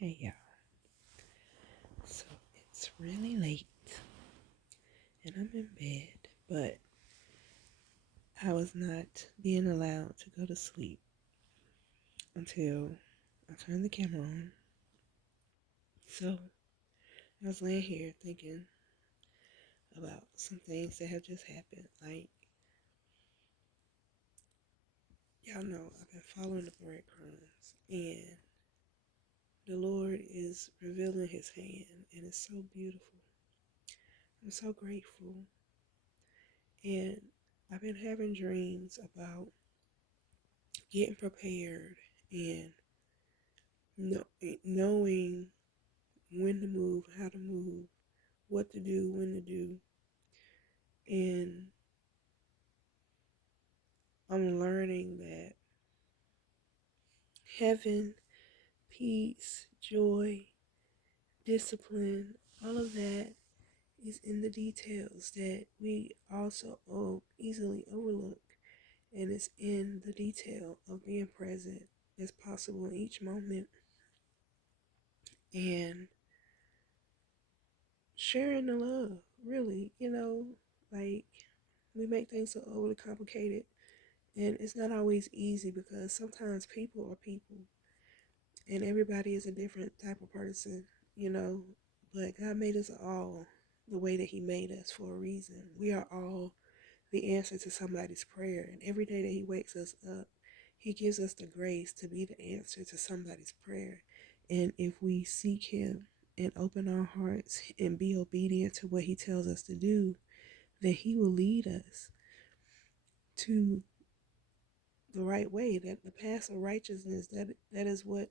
Hey y'all. So it's really late and I'm in bed, but I was not being allowed to go to sleep until I turned the camera on. So I was laying here thinking about some things that have just happened. Like, y'all know I've been following the breadcrumbs and the Lord is revealing his hand and it's so beautiful. I'm so grateful. And I've been having dreams about getting prepared and knowing when to move, how to move, what to do, when to do. And I'm learning that heaven, peace, joy, discipline, all of that is in the details that we also easily overlook. And it's in the detail of being present as possible in each moment and sharing the love, really, like we make things so overly complicated. And it's not always easy because sometimes people are people and everybody is a different type of person. But God made us all the way that he made us for a reason. We are all the answer to somebody's prayer. And every day that he wakes us up, he gives us the grace to be the answer to somebody's prayer. And if we seek him and open our hearts and be obedient to what he tells us to do, then he will lead us to the right way, that the path of righteousness, that is what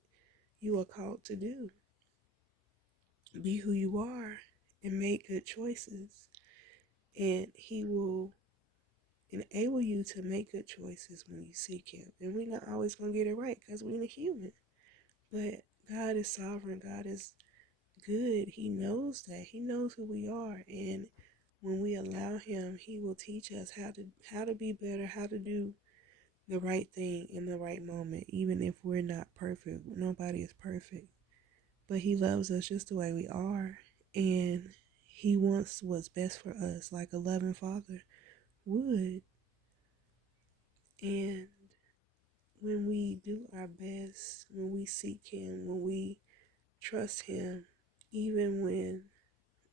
you are called to do. Be who you are and make good choices. And he will enable you to make good choices when you seek him. And we're not always going to get it right because we're human. But God is sovereign. God is good. He knows that. He knows who we are. And when we allow him, he will teach us how to be better, how to do the right thing in the right moment, even if we're not perfect. Nobody is perfect. But he loves us just the way we are. And he wants what's best for us, like a loving father would. And when we do our best, when we seek him, when we trust him, even when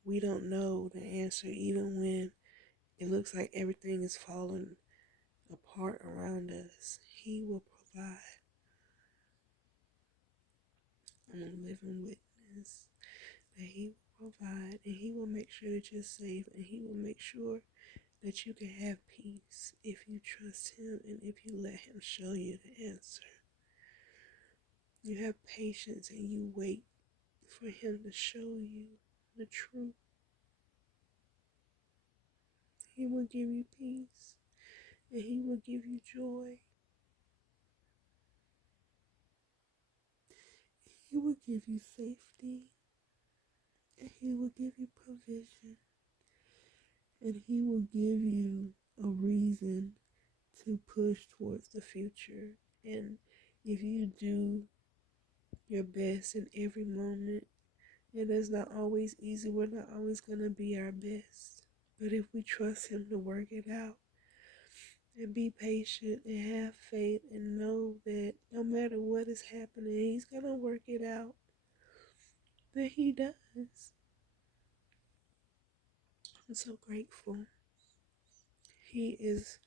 we don't know the answer, even when it looks like everything is falling apart around us, he will provide. I'm a living witness that he will provide, and he will make sure that you're safe, and he will make sure that you can have peace if you trust him and if you let him show you the answer. You have patience and you wait for him to show you the truth. He will give you peace and he will give you joy. He will give you safety and he will give you provision and he will give you a reason to push towards the future. And if you do your best in every moment, it is not always easy. We're not always going to be our best. But if we trust him to work it out and be patient and have faith and know that no matter what is happening, he's going to work it out, then he does. I'm so grateful. He is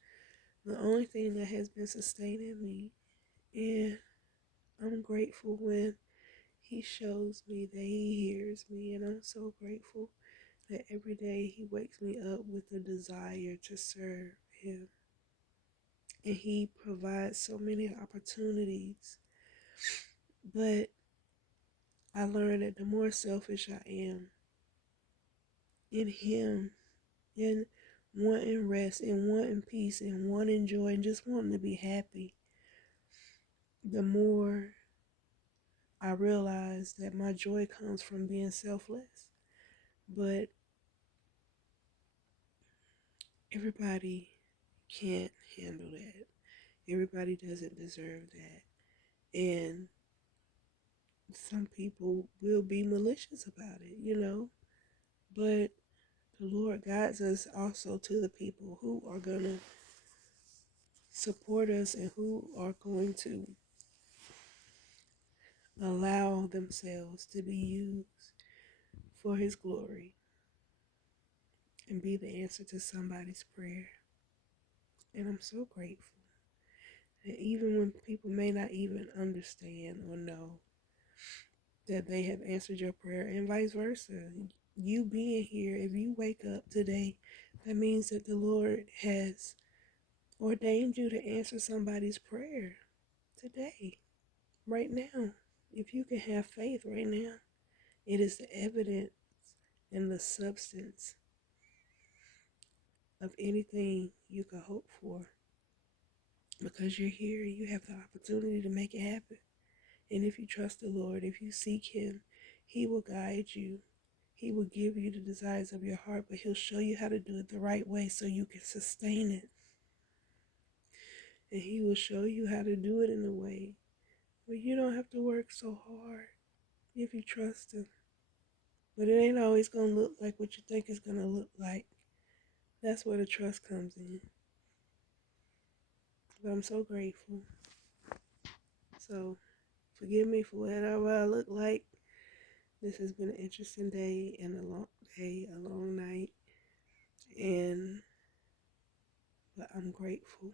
the only thing that has been sustaining me. And I'm grateful when he shows me that he hears me. And I'm so grateful that every day he wakes me up with a desire to serve him. And he provides so many opportunities. But I learned that the more selfish I am in him, in wanting rest, and wanting peace, and wanting joy, and just wanting to be happy, the more I realize that my joy comes from being selfless. But everybody can't handle that. Everybody doesn't deserve that. And some people will be malicious about it, but the Lord guides us also to the people who are going to support us and who are going to allow themselves to be used for His glory and be the answer to somebody's prayer. And I'm so grateful that even when people may not even understand or know that they have answered your prayer, and vice versa, you being here, if you wake up today, that means that the Lord has ordained you to answer somebody's prayer today, right now. If you can have faith right now, it is the evidence and the substance of anything you could hope for. Because you're here, you have the opportunity to make it happen. And if you trust the Lord, if you seek Him, He will guide you. He will give you the desires of your heart, but He'll show you how to do it the right way so you can sustain it. And He will show you how to do it in a way where you don't have to work so hard if you trust Him. But it ain't always going to look like what you think it's going to look like. That's where the trust comes in. But I'm so grateful. So forgive me for whatever I look like. This has been an interesting day and a long night. But I'm grateful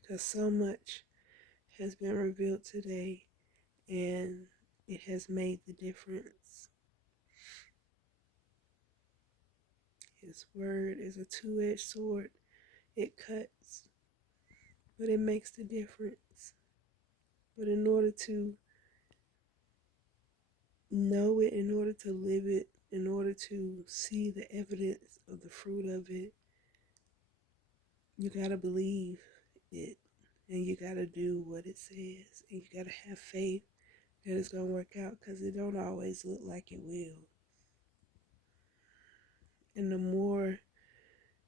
because so much has been revealed today and it has made the difference. His word is a two-edged sword. It cuts, but it makes the difference. But in order to know it, in order to live it, in order to see the evidence of the fruit of it, you gotta believe it, and you gotta do what it says, and you gotta have faith that it's gonna work out, because it don't always look like it will. And the more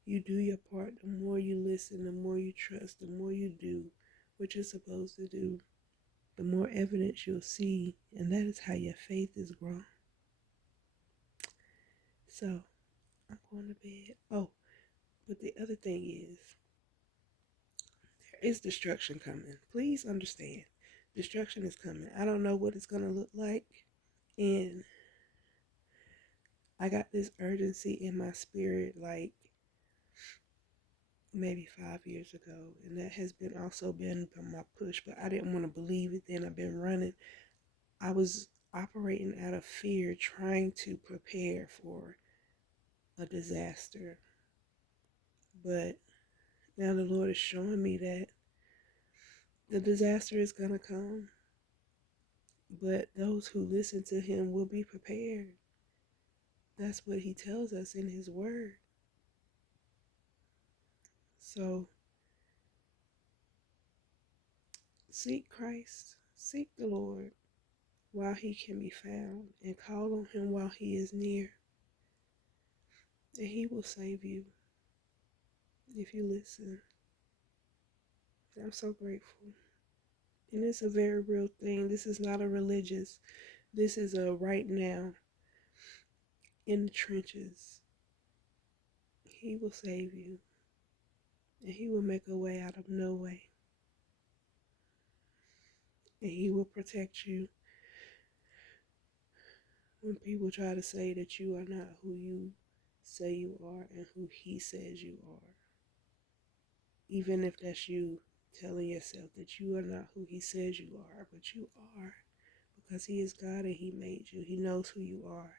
you do your part, the more you listen, the more you trust, the more you do what you're supposed to do, the more evidence you'll see, and that is how your faith is grown. So, I'm going to bed. Oh, but the other thing is, there is destruction coming. Please understand, destruction is coming. I don't know what it's going to look like, and I got this urgency in my spirit like maybe 5 years ago, and that has been also been my push, but I didn't want to believe it then. I've been running. I was operating out of fear, trying to prepare for a disaster. But now the Lord is showing me that the disaster is going to come, but those who listen to Him will be prepared. That's what He tells us in His word. So seek Christ, seek the Lord while He can be found, and call on Him while He is near, and He will save you if you listen. I'm so grateful. And it's a very real thing. This is not a religious. This is a right now, in the trenches. He will save you. And He will make a way out of no way. And He will protect you when people try to say that you are not who you say you are and who He says you are. Even if that's you telling yourself that you are not who He says you are, but you are, because He is God and He made you. He knows who you are.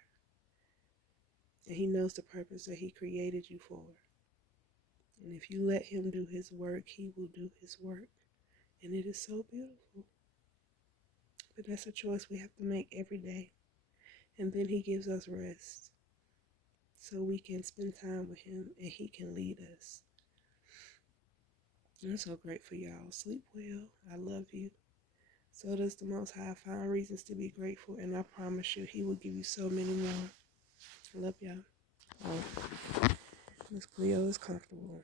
And He knows the purpose that He created you for. And if you let Him do His work, He will do His work. And it is so beautiful. But that's a choice we have to make every day. And then He gives us rest, so we can spend time with Him and He can lead us. I'm so grateful, y'all. Sleep well. I love you. So does the Most High. Find reasons to be grateful, and I promise you, He will give you so many more. I love y'all. Oh, Miss Cleo is comfortable.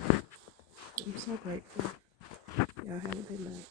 I'm so grateful. Y'all have a good night.